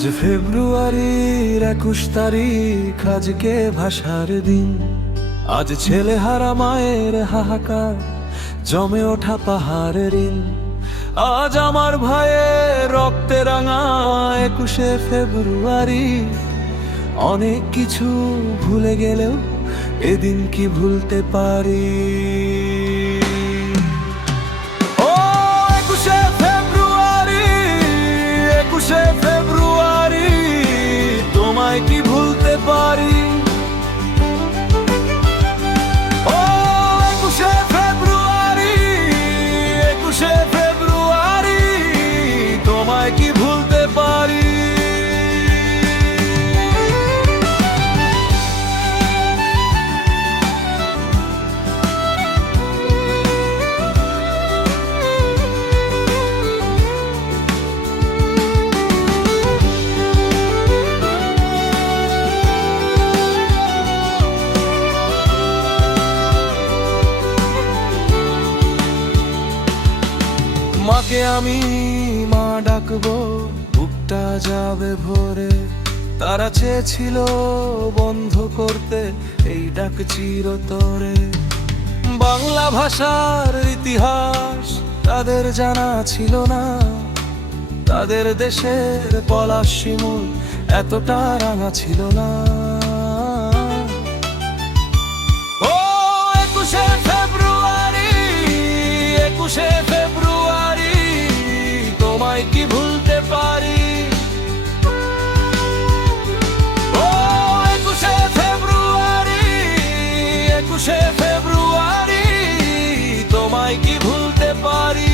আজ ফেব্রুয়ারির 21 তারিখ, আজকে ভাষার দিন। আজ ছেলে হারা মায়ের হাহাকার, জমে ওঠা পাহাড়ের ঋণ। আজ আমার ভাইয়ের রক্তে রাঙা 21শে ফেব্রুয়ারি। অনেক কিছু ভুলে গেলেও এদিন কি ভুলতে পারি? ও 21শে ফেব্রুয়ারি, 21শে ফেব্রুয়ারি, তোমায় কি ভুলতে পারি? ও 21শে ফেব্রুয়ারি, 21শে ফেব্রুয়ারি, তোমায় কি ভুলতে পারি? মাকে আমি মা ডাকবো, বুকটা যাবে ভরে। তারা চেয়েছিল বন্ধ করতে এই ডাক চিরতরে। বাংলা ভাষার ইতিহাস তাদের জানা ছিল না, তাদের দেশের পলাশ শিমুল এতটা রাঙা ছিল না। ও 21শে ফেব্রুয়ারি, 21শে ফেব্রুয়ারি, তোমায় কি ভুলতে পারি? ও 21শে ফেব্রুয়ারি, 21শে ফেব্রুয়ারি, তোমায় কি ভুলতে পারি?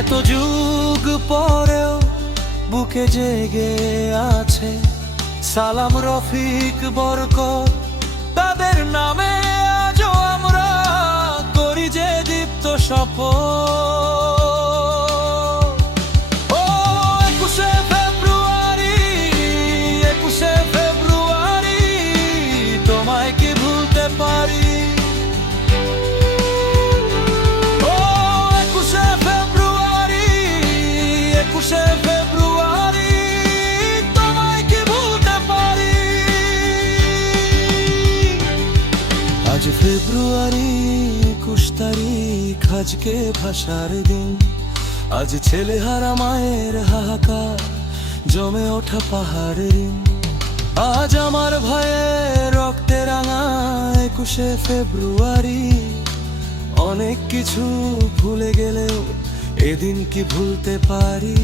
এত যুগ পরেও বুকে জেগে আছে সালাম, রফিক, বরকত, তাদের নামে আজও আমরা করি যে দীপ্ত শপথ। ও 21শে ফেব্রুয়ারি, 21শে ফেব্রুয়ারি, তোমায় কি ভুলতে পারি? ও 21শে ফেব্রুয়ারি, 21শে ফেব্রুয়ারি, তোমায় কি ভুলতে পারি? আজ ফেব্রুয়ারি 21 তারিখ, আজকে ভাষার দিন। আজ ছেলে হারা মায়ের হাহাকার, জমে ওঠা পাহাড়ের ঋণ। আজ আমার ভাইয়ের রক্তে রাঙা 21শে ফেব্রুয়ারি। অনেক কিছু ভুলে গেলেও এদিন কি ভুলতে পারি?